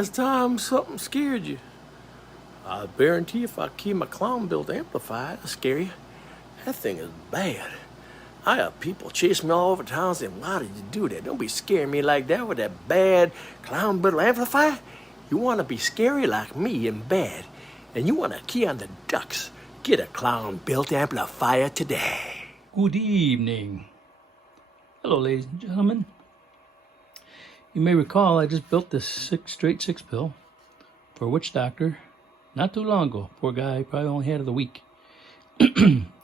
last time something scared you? I guarantee if I keep my Clownbuilt amplifier, it'll scare you. That thing is bad. I have people chase me all over town saying, why did you do that? Don't be scaring me like that with that bad Clownbuilt amplifier. You want to be scary like me and bad, and you want to key on the ducks. Get a Clownbuilt amplifier today. Good evening. Hello, ladies and gentlemen. You may recall I just built this straight six pill for a witch doctor not too long ago. Poor guy probably only had it a week.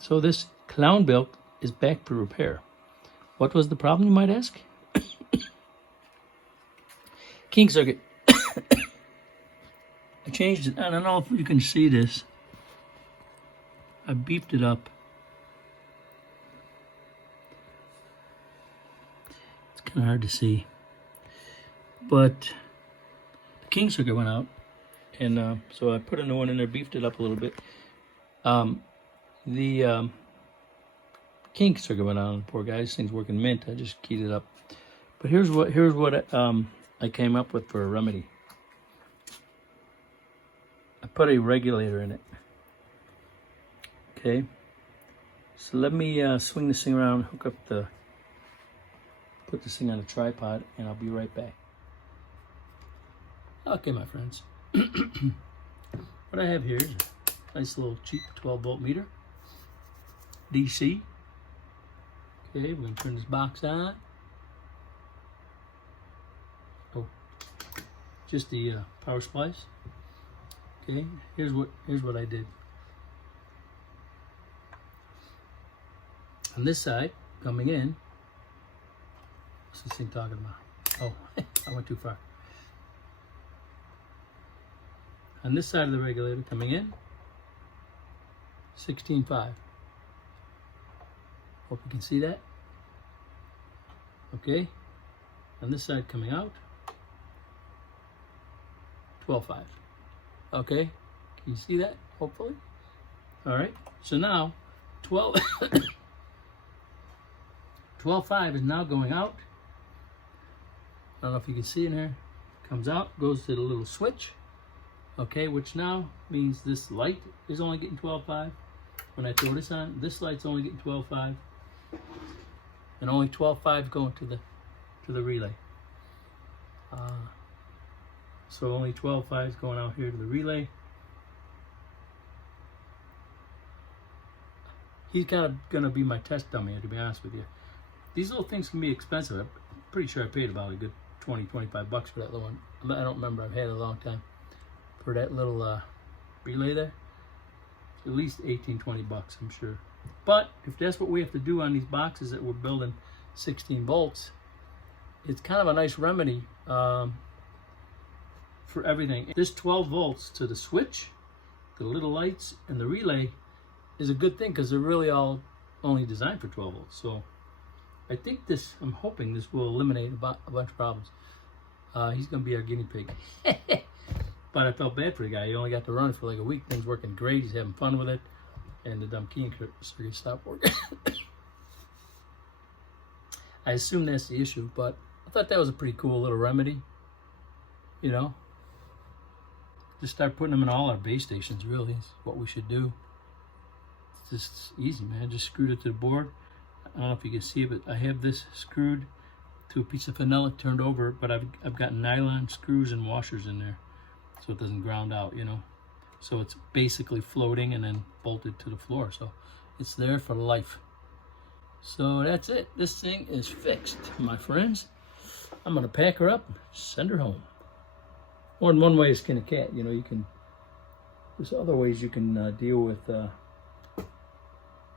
So this Clownbuilt is back for repair. What was the problem, you might ask? King circuit. I changed it. I don't know if you can see this. I beefed it up. It's kind of hard to see. But the king circuit went out. And so I put a new one in there, beefed it up a little bit. The king circuit went out. Poor guy, this thing's working mint. I just keyed it up. But here's what I came up with for a remedy. I put a regulator in it. Okay. So let me swing this thing around, hook up put this thing on a tripod, and I'll be right back. Okay, my friends. What I have here is a nice little cheap 12-volt meter, DC. Okay, we're going to turn this box on. Oh, just the power splice. Okay, here's what I did. On this side, coming in, what's this thing talking about? Oh, I went too far. On this side of the regulator coming in, 16.5. Hope you can see that. Okay. On this side coming out, 12.5. Okay. Can you see that? Hopefully. All right. So now 12.5 is now going out. I don't know if you can see in here. Comes out, goes to the little switch. Okay, which now means this light is only getting 12.5. When I throw this on, this light's only getting 12.5, and only 12.5 going to the relay. So only 12.5 is going out here to the relay. He's kind of gonna be my test dummy, to be honest with you. These little things can be expensive. I'm pretty sure I paid about a good 20-25 bucks for that little one. I don't remember. I've had it a long time. For that little relay there, at least 18-20 bucks, I'm sure. But if that's what we have to do on these boxes that we're building 16 volts, it's kind of a nice remedy for everything. This 12 volts to the switch, the little lights, and the relay is a good thing because they're really all only designed for 12 volts. So I think I'm hoping this will eliminate a bunch of problems. He's going to be our guinea pig. But I felt bad for the guy. He only got to run it for like a week. Things working great. He's having fun with it. And the dumb keying circuit stopped working. I assume that's the issue, but I thought that was a pretty cool little remedy. You know? Just start putting them in all our base stations, really, is what we should do. It's just easy, man. Just screwed it to the board. I don't know if you can see it, but I have this screwed to a piece of vanilla turned over, but I've got nylon screws and washers in there, so it doesn't ground out, you know. So it's basically floating and then bolted to the floor. So it's there for life. So that's it. This thing is fixed, my friends. I'm going to pack her up, send her home. More than one way to skin a cat. You know, there's other ways you can deal with,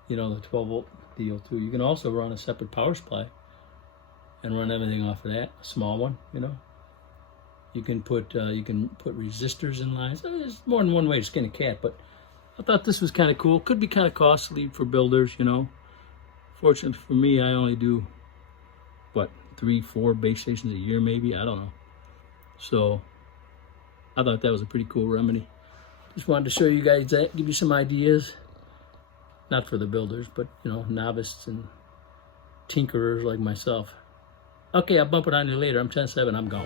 you know, the 12-volt deal too. You can also run a separate power supply and run everything off of that, a small one, you know. You can put resistors in lines. There's more than one way to skin a cat, but I thought this was kind of cool. Could be kind of costly for builders, you know. Fortunately for me, I only do, what, 3-4 base stations a year maybe? I don't know. So I thought that was a pretty cool remedy. Just wanted to show you guys that, give you some ideas. Not for the builders, but, you know, novices and tinkerers like myself. Okay, I'll bump it on you later. I'm 10-7. I'm gone.